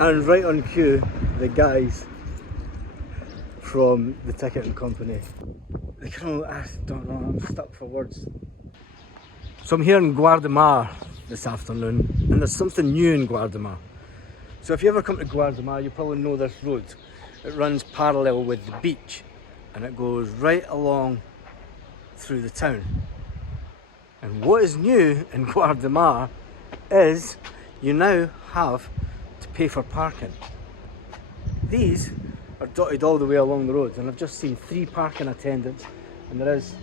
And right on cue, the guys from the ticketing company. I don't know, I'm stuck for words. So I'm here in Guardamar this afternoon, and there's something new in Guardamar. So if you ever come to Guardamar, you probably know this road. It runs parallel with the beach, and it goes right along through the town. And what is new in Guardamar is you now have to pay for parking. These are dotted all the way along the roads, and I've just seen 3 parking attendants, and there is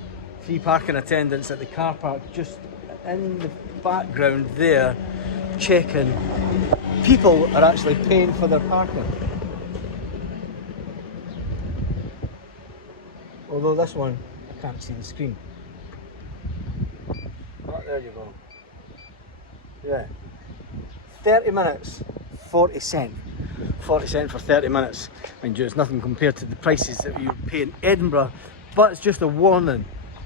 3 parking attendants at the car park just in the background there, checking people are actually paying for their parking. Although this one, I can't see the screen. Oh, there you go. Yeah. 30 minutes, 40 cents. 40 cents for 30 minutes. Mind you, it's nothing compared to the prices that you pay in Edinburgh, but it's just a warning.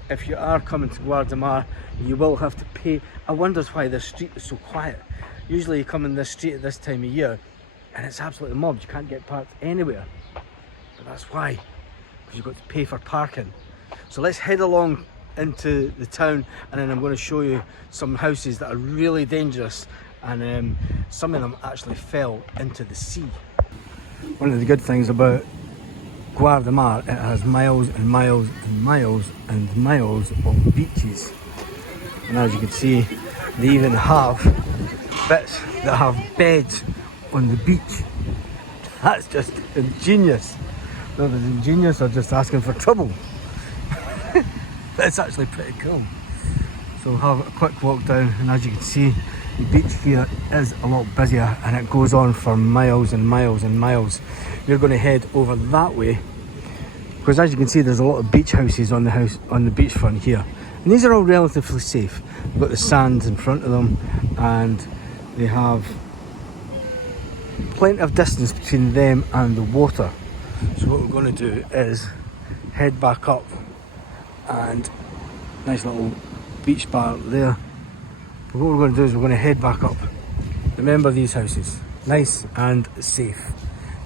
If you are coming to Guardamar, you will have to pay. I wonder why this street is so quiet. Usually you come in this street at this time of year and it's absolutely mobbed. You can't get parked anywhere. But that's why, because you've got to pay for parking. So let's head along into the town, and then I'm going to show you some houses that are really dangerous, and some of them actually fell into the sea. One of the good things about Guardamar, it has miles and miles and miles and miles of beaches, and as you can see, they even have bits that have beds on the beach. That's just ingenious. Whether it's ingenious or just asking for trouble. But it's actually pretty cool. So we'll have a quick walk down, and as you can see, the beach here is a lot busier, and it goes on for miles and miles and miles. We're going to head over that way, because as you can see, there's a lot of beach houses on the beachfront here, and these are all relatively safe. They've got the sand in front of them, and they have plenty of distance between them and the water. So what we're going to do is head back up, and nice little beach bar there. But what we're going to do is we're going to head back up. Remember these houses, nice and safe.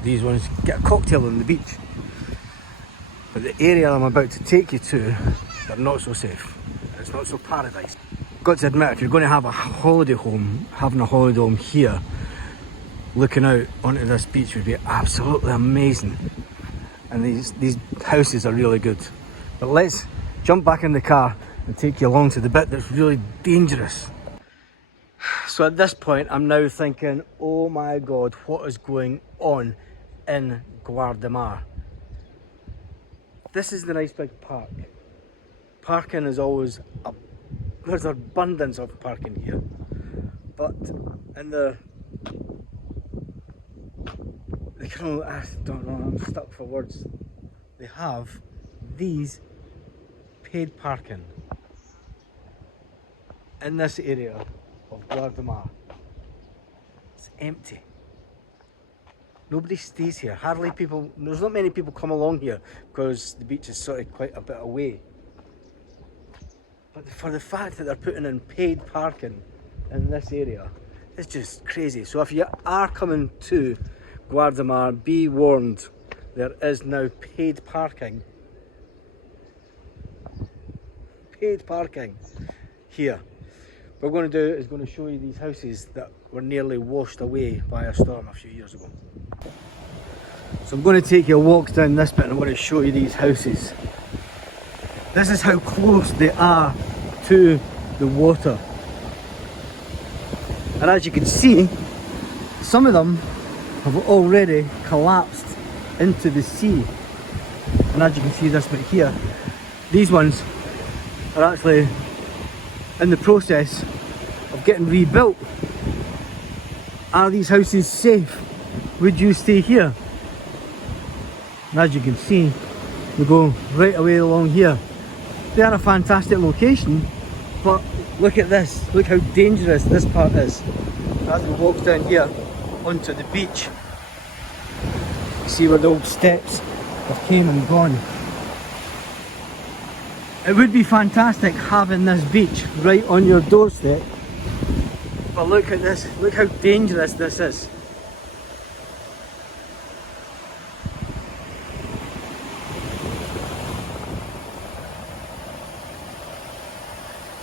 These ones, get a cocktail on the beach. But the area I'm about to take you to, they're not so safe. It's not so paradise. Got to admit, if you're going to have a holiday home, having a holiday home here, looking out onto this beach would be absolutely amazing. And these houses are really good. But let's jump back in the car and take you along to the bit that's really dangerous. So at this point, I'm now thinking, oh my God, what is going on in Guardamar? This is the nice big park. Parking is always there's an abundance of parking here. But in I don't know, I'm stuck for words. They have these paid parking in this area of Guardamar. It's empty. Nobody stays here. Hardly people, there's not many people come along here because the beach is sort of quite a bit away. But for the fact that they're putting in paid parking in this area, it's just crazy. So if you are coming to Guardamar, be warned, there is now paid parking. Paid parking here. What we're going to do is going to show you these houses that were nearly washed away by a storm a few years ago. So I'm going to take you a walk down this bit, and I'm going to show you these houses. This is how close they are to the water. And as you can see, some of them have already collapsed into the sea. And as you can see this bit here, these ones are actually in the process of getting rebuilt. Are these houses safe? Would you stay here? And as you can see, we go right away along here. They are a fantastic location, but look at this. Look how dangerous this part is. As we walk down here onto the beach, you see where the old steps have came and gone. It would be fantastic having this beach right on your doorstep, but look at this, look how dangerous this is.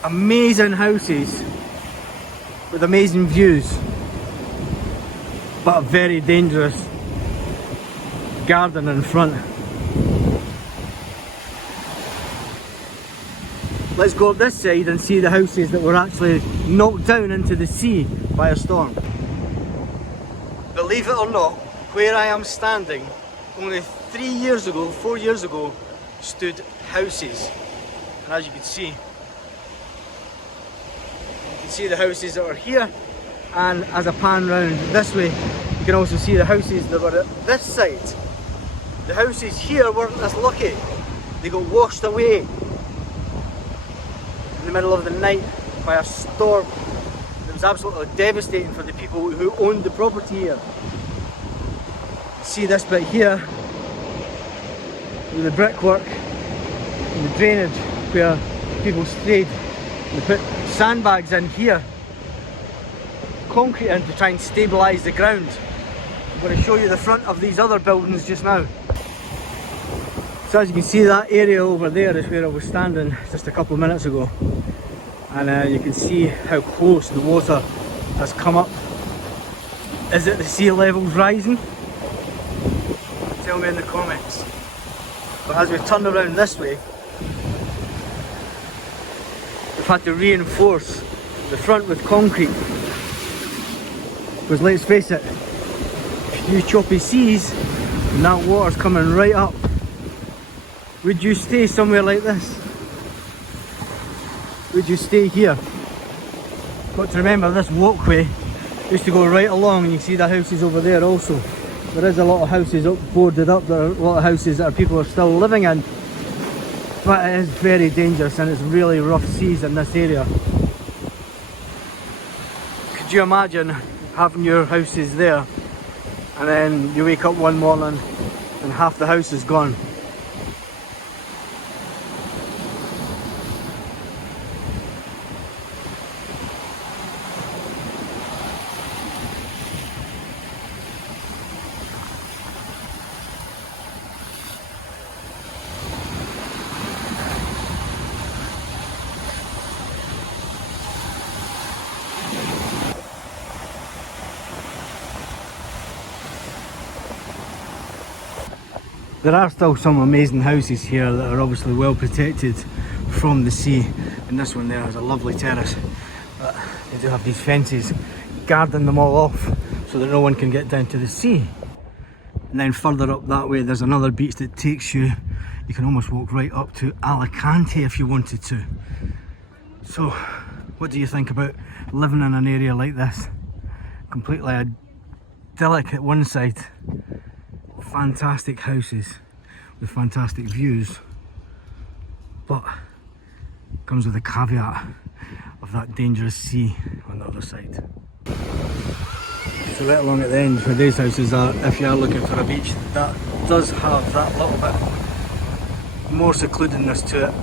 amazing houses with amazing views, but a very dangerous garden in front. Let's go up this side and see the houses that were actually knocked down into the sea by a storm. Believe it or not, where I am standing, only 4 years ago, stood houses. And as you can see the houses that are here, and as I pan round this way, you can also see the houses that were at this side. The houses here weren't as lucky. They got washed away in the middle of the night by a storm. It was absolutely devastating for the people who owned the property here. See this bit here with the brickwork and the drainage where people stayed. They put sandbags in here, concrete in to try and stabilise the ground. I'm going to show you the front of these other buildings just now. So as you can see, that area over there is where I was standing just a couple of minutes ago, and you can see how close the water has come up. Is it the sea levels rising? Tell me in the comments. But as we turn around this way, we've had to reinforce the front with concrete, because let's face it, a few choppy seas and that water's coming right up. Would you stay somewhere like this? Would you stay here? Got to remember, this walkway used to go right along, and you see the houses over there also. There is a lot of houses boarded up, there are a lot of houses that people are still living in, but it is very dangerous and it's really rough seas in this area. Could you imagine having your houses there and then you wake up one morning and half the house is gone? There are still some amazing houses here that are obviously well protected from the sea, and this one there has a lovely terrace, but they do have these fences guarding them all off so that no one can get down to the sea. And then further up that way there's another beach that takes you, you can almost walk right up to Alicante if you wanted to. So what do you think about living in an area like this? Completely idyllic at one side, fantastic houses with fantastic views, but comes with a caveat of that dangerous sea on the other side. So right along at the end where these houses are, if you are looking for a beach that does have that little bit more secludedness to it,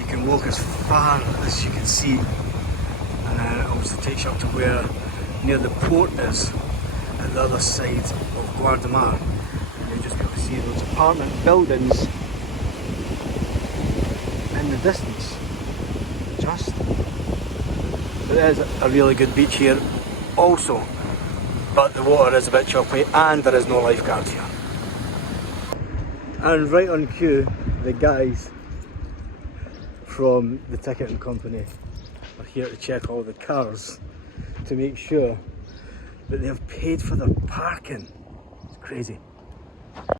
you can walk as far as you can see, and it obviously takes you up to where near the port is at the other side of Guardamar. You just got to see those apartment buildings in the distance. Just. There is a really good beach here also, but the water is a bit choppy and there is no lifeguards here. And right on cue, the guys from the ticketing company are here to check all the cars to make sure that they have paid for their parking. It's crazy.